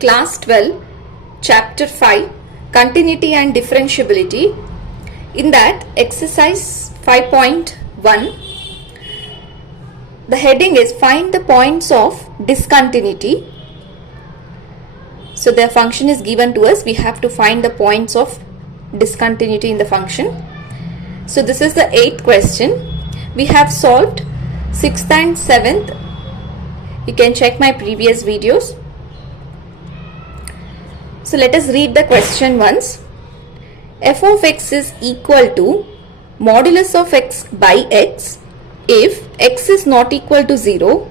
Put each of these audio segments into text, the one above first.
Class 12, Chapter 5, Continuity and Differentiability. In that, exercise 5.1, the heading is Find the points of discontinuity. So the function is given to us. We have to find the points of discontinuity in the function. So this is the 8th question. We have solved 6th and 7th. You can check my previous videos. So let us read the question once. F of x is equal to modulus of x by x if x is not equal to 0.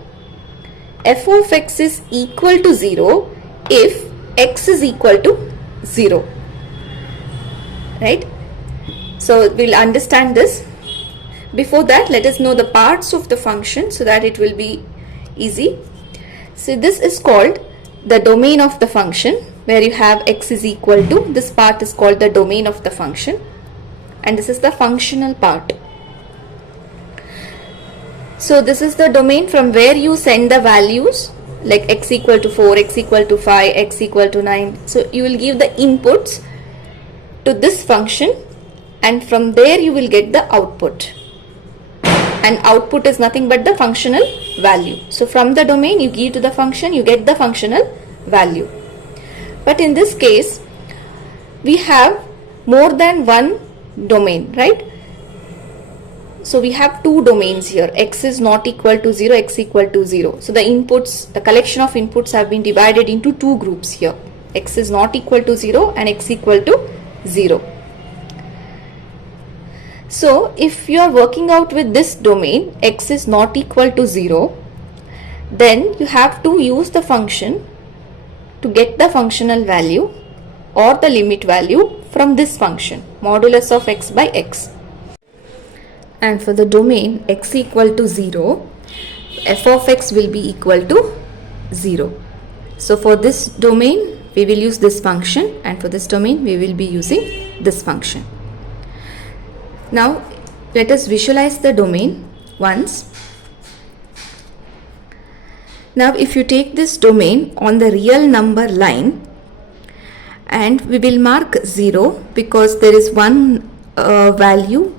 F of x is equal to 0 if x is equal to 0. Right? So we'll understand this. Before that, let us know the parts of the function so that it will be easy. So this is called the domain of the function, where you have x is equal to, this part is called the domain of the function, and this is the functional part. So this is the domain from where you send the values like x equal to 4, x equal to 5, x equal to 9. So you will give the inputs to this function, and from there you will get the output, and output is nothing but the functional value. So from the domain you give to the function, you get the functional value. But in this case we have more than one domain, right? So we have two domains here, x is not equal to 0, x equal to 0. So the inputs, the collection of inputs have been divided into two groups here, x is not equal to 0 and x equal to 0. So if you are working out with this domain, x is not equal to 0, then you have to use the function to get the functional value or the limit value from this function, modulus of x by x. And for the domain x equal to 0, f of x will be equal to 0. So for this domain we will use this function, and for this domain we will be using this function. Now let us visualize the domain once. Now if you take this domain on the real number line, and we will mark 0 because there is one value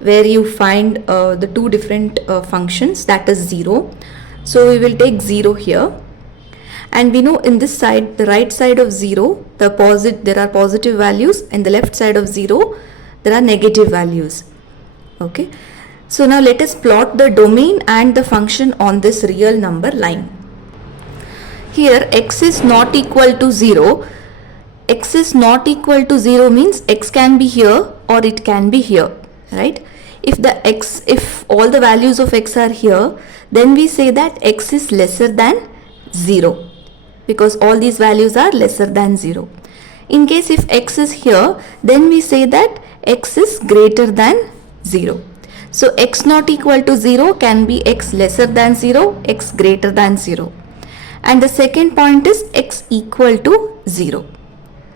where you find the two different functions, that is 0. So we will take 0 here, and we know in this side, the right side of 0, there are positive values, and the left side of 0 there are negative values. Okay, so now let us plot the domain and the function on this real number line. Here x is not equal to 0. X is not equal to 0 means x can be here or it can be here, right? If all the values of x are here, then we say that x is lesser than 0, because all these values are lesser than 0. In case if x is here, then we say that x is greater than 0. So x not equal to 0 can be x lesser than 0, x greater than 0. And the second point is x equal to 0.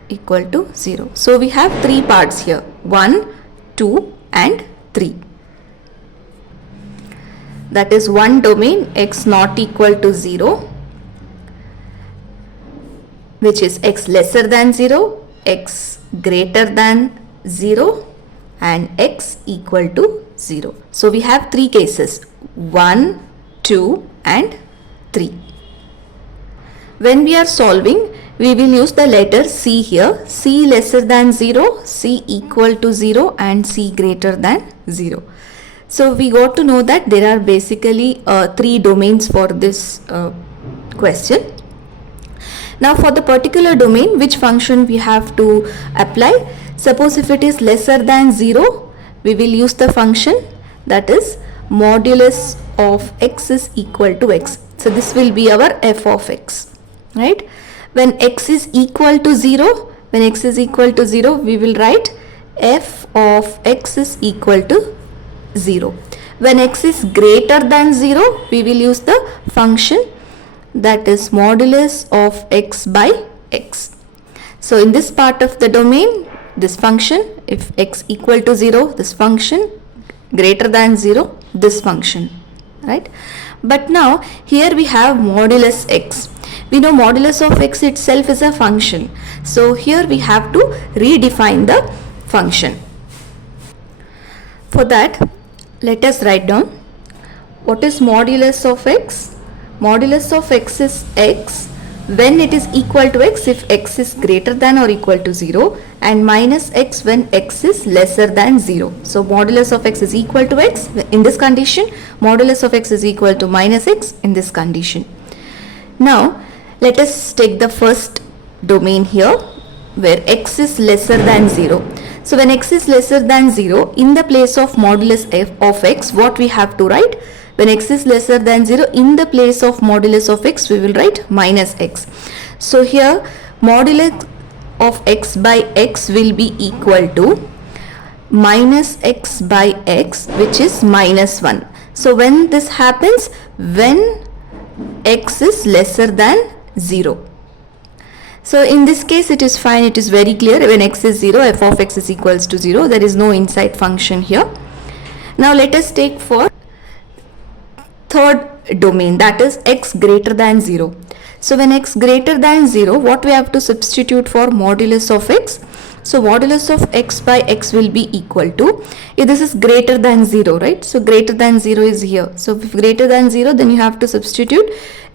Equal to 0. So we have three parts here, 1, 2 and 3. That is one domain, x not equal to 0, which is x lesser than 0, x greater than 0 and x equal to 0. So we have three cases, 1, 2 and 3. When we are solving, we will use the letter C here, C lesser than 0, C equal to 0 and C greater than 0. So we got to know that there are basically three domains for this question. Now for the particular domain, which function we have to apply? Suppose if it is lesser than 0, we will use the function that is modulus of x is equal to x. So this will be our f of x, right? When x is equal to 0, we will write f of x is equal to 0. When x is greater than 0, we will use the function that is modulus of x by x. So in this part of the domain, this function, if x equal to 0, this function, greater than 0, this function, right? But now here we have modulus x. We know modulus of x itself is a function. So here we have to redefine the function. For that, let us write down what is modulus of x. Modulus of x is x when it is equal to x if x is greater than or equal to 0, and minus x when x is lesser than 0. So modulus of x is equal to x in this condition, modulus of x is equal to minus x in this condition. Now let us take the first domain here where x is lesser than 0. So when x is lesser than 0, in the place of modulus of x, what we have to write? When x is lesser than 0, in the place of modulus of x, we will write minus x. So here modulus of x by x will be equal to minus x by x, which is minus 1. So when this happens, when x is lesser than 0. So in this case it is fine, it is very clear. When x is 0, f of x is equals to 0. There is no inside function here. Now let us take for third domain, that is x greater than 0. So when x greater than 0, what we have to substitute for modulus of x? So modulus of x by x will be equal to, if this is greater than 0, right? So greater than 0 is here. So if greater than 0, then you have to substitute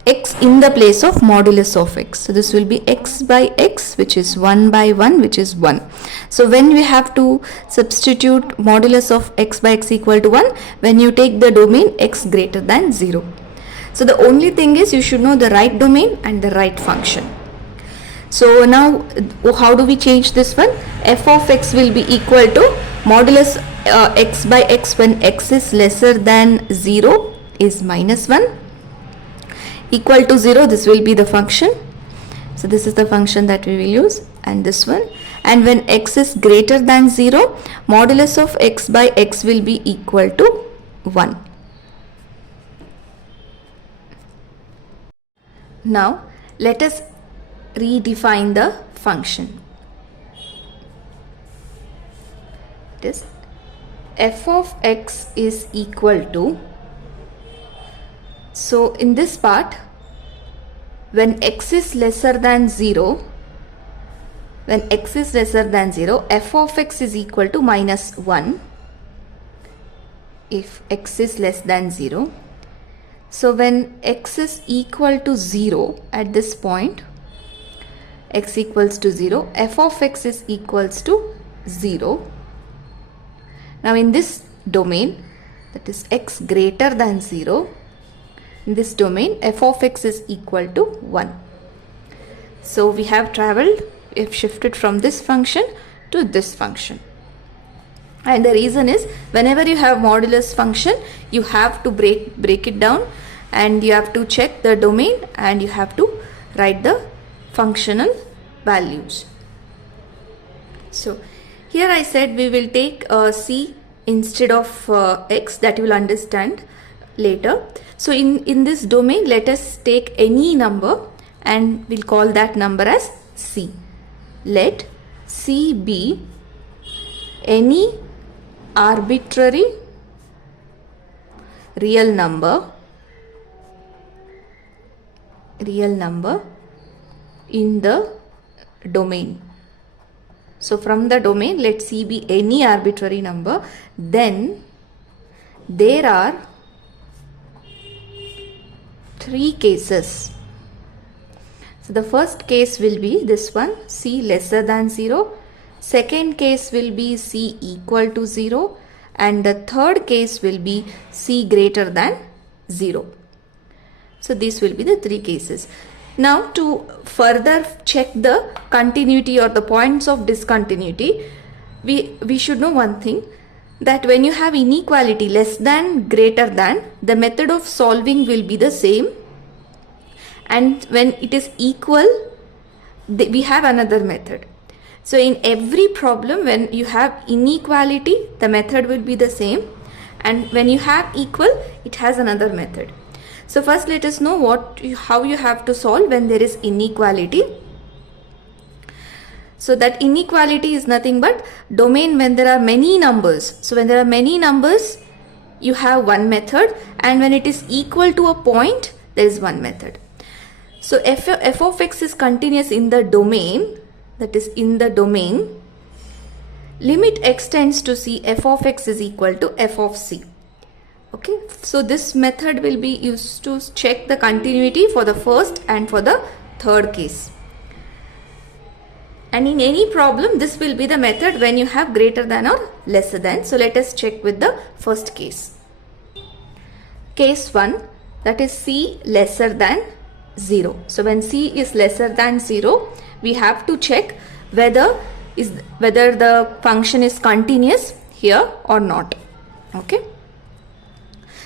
x in the place of modulus of x. So this will be x by x, which is 1 by 1, which is 1. So when we have to substitute modulus of x by x equal to 1, when you take the domain x greater than 0. So the only thing is you should know the right domain and the right function. So now how do we change this one? F of x will be equal to modulus x by x when x is lesser than 0 is minus 1. Equal to 0, this will be the function. So this is the function that we will use, and this one. And when x is greater than 0, modulus of x by x will be equal to 1. Now let us redefine the function. It is f of x is equal to, so in this part, when x is lesser than 0, f of x is equal to minus 1 if x is less than 0. So when x is equal to 0 at this point, x equals to 0, f of x is equals to 0. Now in this domain, that is x greater than 0, in this domain f of x is equal to 1. So we have shifted from this function to this function. And the reason is, whenever you have modulus function, you have to break it down, and you have to check the domain, and you have to write the functional values. So here I said we will take c instead of x, that you will understand later. So in this domain, let us take any number and we'll call that number as c. Let c be any arbitrary real number in the domain. So from the domain, let c be any arbitrary number. Then there are 3 cases. So the first case will be this one, c lesser than 0. Second case will be c equal to 0. And the third case will be c greater than 0. So these will be the 3 cases. Now to further check the continuity or the points of discontinuity, we should know one thing, that when you have inequality less than, greater than, the method of solving will be the same, and when it is equal, we have another method. So in every problem, when you have inequality, the method will be the same, and when you have equal, it has another method. So first let us know how you have to solve when there is inequality. So that inequality is nothing but domain when there are many numbers. So when there are many numbers, you have one method, and when it is equal to a point, there is one method. So f of x is continuous in the domain, that is in the domain limit x tends to c, f of x is equal to f of c. Okay, so this method will be used to check the continuity for the first and for the third case. And in any problem, this will be the method when you have greater than or lesser than. So let us check with the first case. Case 1, that is c lesser than 0. So when c is lesser than 0, we have to check whether the function is continuous here or not. Okay.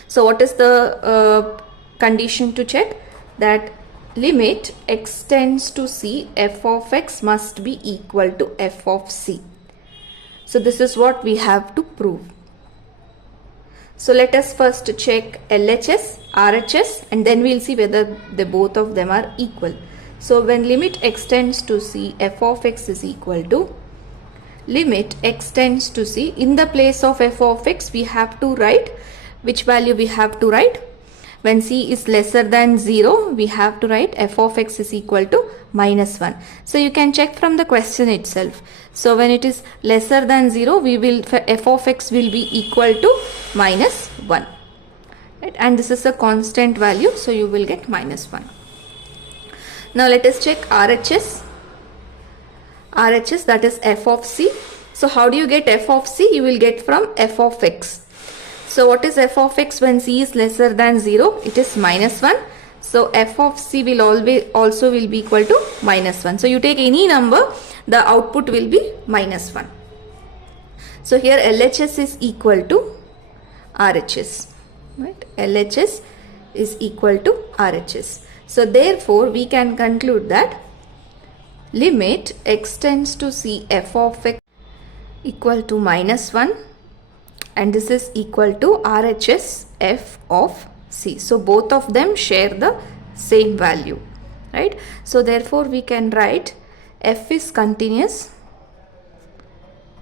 So what is the condition to check? That limit x tends to c, f of x must be equal to f of c. So this is what we have to prove. So let us first check LHS, RHS, and then we'll see whether both of them are equal. So when limit x tends to c, f of x is equal to limit x tends to c, in the place of f of x we have to write, which value we have to write? When c is lesser than 0, we have to write f of x is equal to -1. So you can check from the question itself. So when it is lesser than 0, f of x will be equal to -1. Right? And this is a constant value, so you will get -1. Now let us check RHS. RHS, that is f of c. So how do you get f of c? You will get from f of x. So what is f of x when c is lesser than 0? It is -1. So f of c will also be equal to -1. So you take any number, the output will be -1. So here LHS is equal to RHS. Right? LHS is equal to RHS. So therefore we can conclude that limit x tends to c, f of x equal to -1, and this is equal to RHS f of c. So both of them share the same value, right? So therefore we can write f is continuous.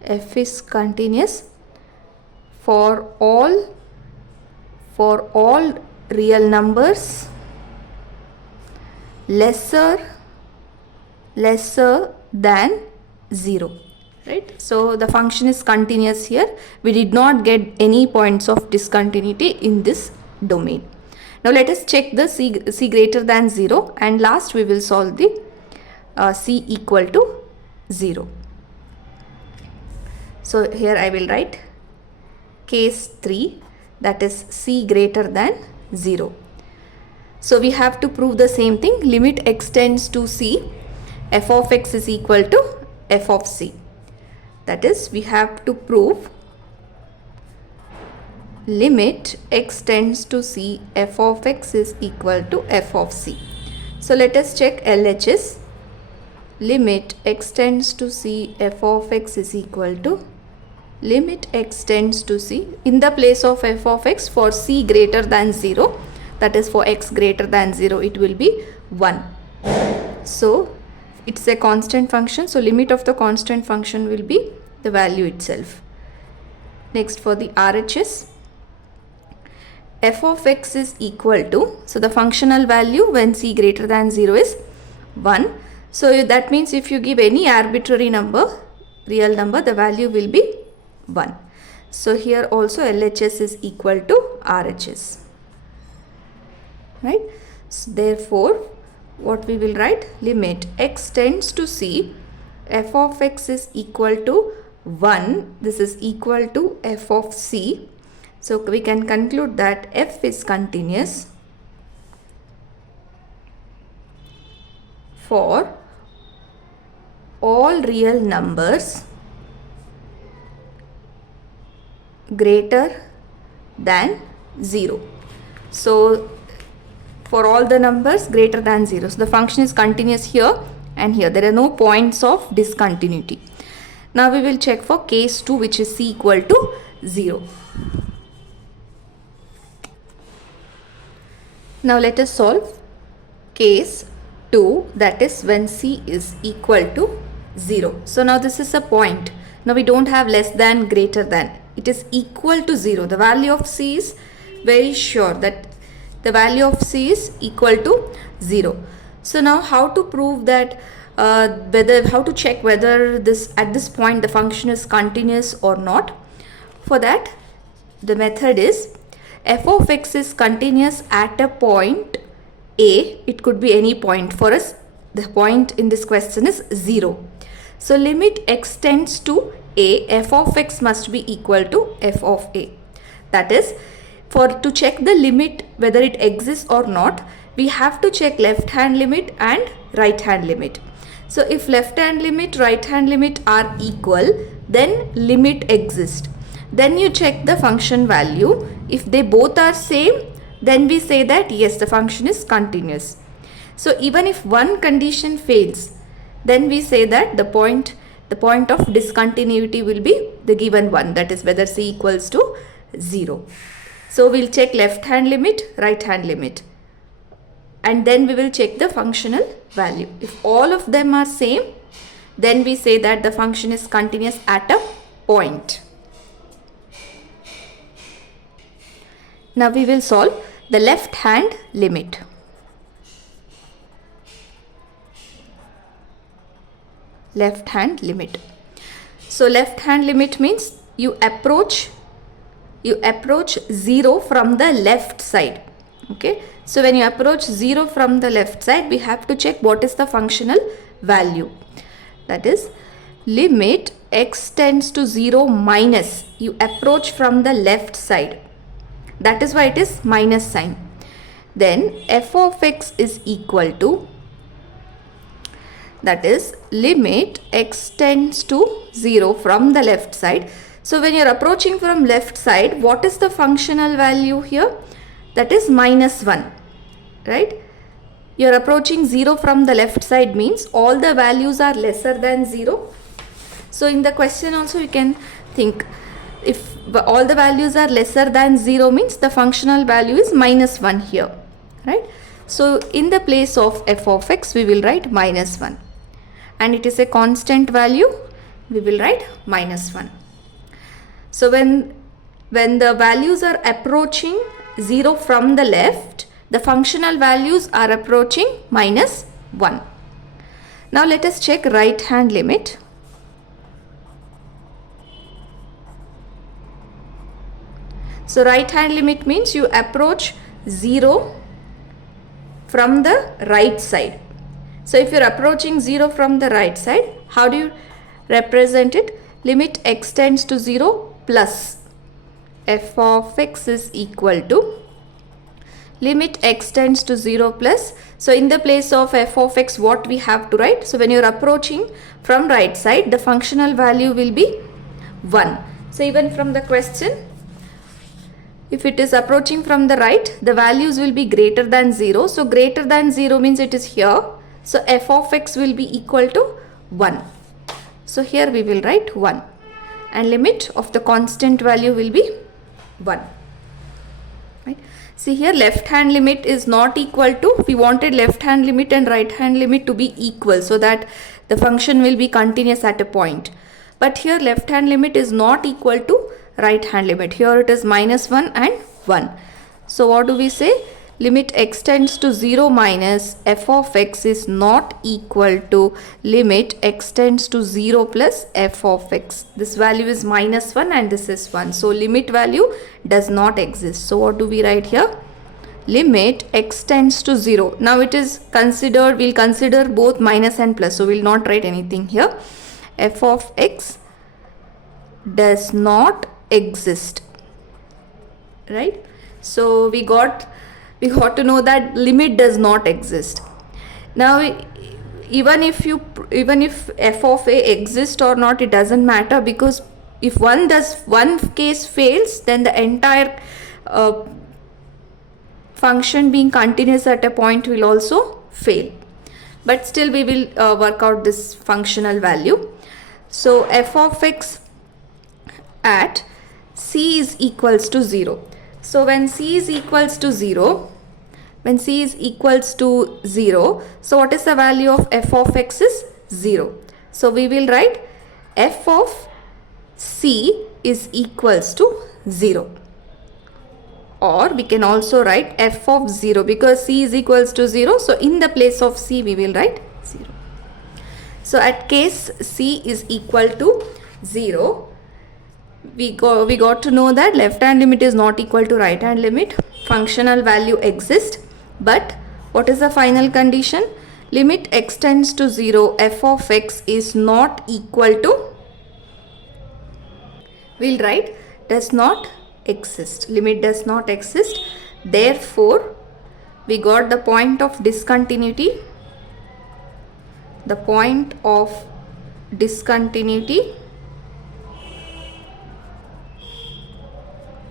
F is continuous for all real numbers lesser than 0. Right? So the function is continuous here. We did not get any points of discontinuity in this domain. Now let us check the c greater than 0, and last we will solve the c equal to 0. So here I will write case 3, that is c greater than 0. So we have to prove the same thing. Limit x tends to c, f of x is equal to f of c. That is, we have to prove limit x tends to c, f of x is equal to f of c. So let us check LHS. Limit x tends to c, f of x is equal to limit x tends to c, in the place of f of x for c greater than 0, that is for x greater than 0, it will be 1. So it's a constant function, so limit of the constant function will be the value itself. Next, for the RHS, f of x is equal to, so the functional value when c greater than 0 is 1. So that means if you give any arbitrary number, real number, the value will be 1. So here also LHS is equal to RHS. Right? So therefore, what we will write? Limit x tends to c, f of x is equal to 1. This is equal to f of c. So we can conclude that f is continuous for all real numbers greater than 0. So for all the numbers greater than 0. So the function is continuous here and here. There are no points of discontinuity. Now we will check for case 2, which is c equal to 0. Now let us solve case 2, that is when c is equal to 0. So now this is a point. Now we don't have less than, greater than. It is equal to 0. The value of c is very sure that the value of c is equal to 0. So now how to prove that, how to check whether this at this point the function is continuous or not? For that, the method is f of x is continuous at a point a. It could be any point. For us, the point in this question is 0. So limit x tends to a, f of x must be equal to f of a. That is, to check the limit whether it exists or not, we have to check left hand limit and right hand limit. So if left hand limit, right hand limit are equal, then limit exists. Then you check the function value. If they both are same, then we say that yes, the function is continuous. So even if one condition fails, then we say that the point of discontinuity will be the given one, that is whether c equals to 0. So we'll check left hand limit, right hand limit, and then we will check the functional value. If all of them are same, then we say that the function is continuous at a point. Now we will solve the left hand limit. Left hand limit. So left hand limit means you approach 0 from the left side. Okay. So when you approach 0 from the left side, we have to check what is the functional value. That is, limit x tends to 0 minus, you approach from the left side. That is why it is minus sign. Then f of x is equal to, that is, limit x tends to 0 from the left side. So when you are approaching from left side, what is the functional value here? That is minus 1, right? You are approaching 0 from the left side means all the values are lesser than 0. So in the question also you can think, if all the values are lesser than 0 means the functional value is minus 1 here, right? So in the place of f of x, we will write minus 1. And it is a constant value, we will write minus 1. So when the values are approaching 0 from the left, the functional values are approaching minus 1. Now let us check right hand limit. So right hand limit means you approach 0 from the right side. So if you are approaching 0 from the right side, how do you represent it? Limit x tends to 0 plus f of x is equal to limit x tends to 0 plus. So in the place of f of x, what we have to write? So when you are approaching from right side, the functional value will be 1. So even from the question, if it is approaching from the right, the values will be greater than 0. So greater than 0 means it is here. So f of x will be equal to 1. So here we will write 1. And limit of the constant value will be 1. Right? See here, left hand limit is not equal to, we wanted left hand limit and right hand limit to be equal so that the function will be continuous at a point. But here left hand limit is not equal to right hand limit. Here it is minus 1 and 1. So what do we say? Limit x tends to 0 minus f of x is not equal to limit x tends to 0 plus f of x. This value is minus 1 and this is 1. So limit value does not exist. So what do we write here? Limit x tends to 0. Now it is considered, we'll consider both minus and plus. So we'll not write anything here. F of x does not exist, right? So we got to know that limit does not exist. Now even if f of a exists or not, it doesn't matter, because if one case fails, then the entire function being continuous at a point will also fail. But still we will work out this functional value. So f of x at c is equals to 0. So when c is equals to 0, so what is the value of f of x is 0. So we will write f of c is equals to 0. or we can also write f of 0 because c is equals to 0. So in the place of c we will write 0. So at case c is equal to 0, we got to know that left hand limit is not equal to right hand limit. Functional value exists, but what is the final condition? Limit x tends to 0, f of x is not equal to, we'll write does not exist. Limit does not exist. Therefore, we got the point of discontinuity. The point of discontinuity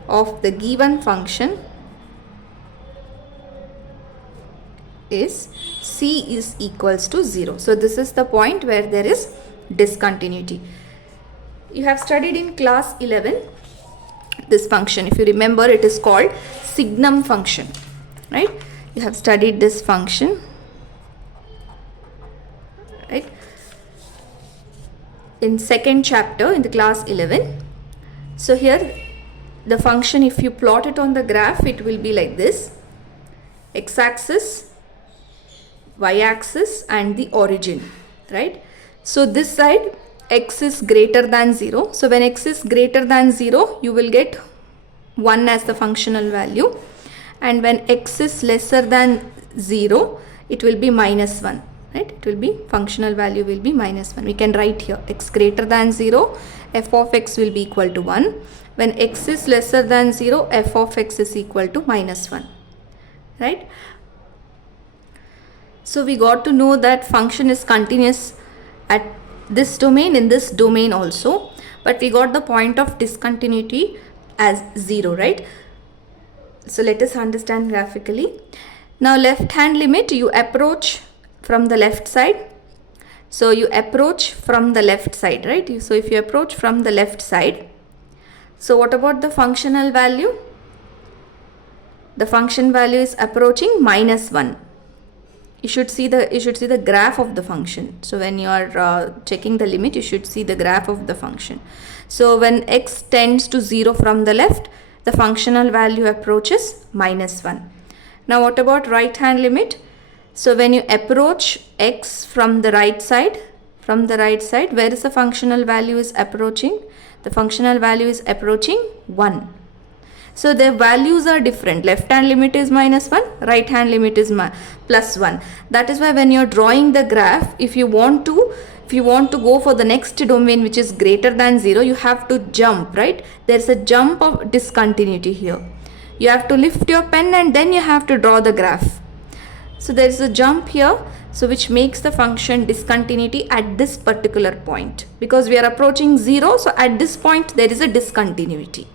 of the given function is c is equals to 0. So this is the point where there is discontinuity. You have studied in class 11 this function. If you remember, it is called signum function, right? You have studied this function, right, in second chapter in the class 11. So here the function, if you plot it on the graph, it will be like this: x-axis, y-axis and the origin, right? So this side x is greater than 0. So when x is greater than 0, you will get 1 as the functional value, and when x is lesser than 0, it will be minus 1, right? It will be, functional value will be minus 1. We can write here x greater than 0, f of x will be equal to 1. When x is lesser than 0, f of x is equal to minus 1, right? So we got to know that function is continuous at this domain, in this domain also, but we got the point of discontinuity as 0, right? So let us understand graphically. Now left hand limit, you approach from the left side. So you approach from the left side, right? So if you approach from the left side, so what about the functional value? The function value is approaching minus 1. You should see the graph of the function. So when you are checking the limit, you should see the graph of the function. So when x tends to 0 from the left, the functional value approaches minus 1. Now what about right hand limit? So when you approach x from the right side, where is the functional value is approaching? The functional value is approaching 1. So their values are different. Left hand limit is minus 1, right hand limit is plus 1. That is why when you are drawing the graph, if you want to go for the next domain which is greater than 0, you have to jump, right? There is a jump of discontinuity here. You have to lift your pen and then you have to draw the graph. So there is a jump here, so which makes the function discontinuity at this particular point, because we are approaching 0. So at this point there is a discontinuity.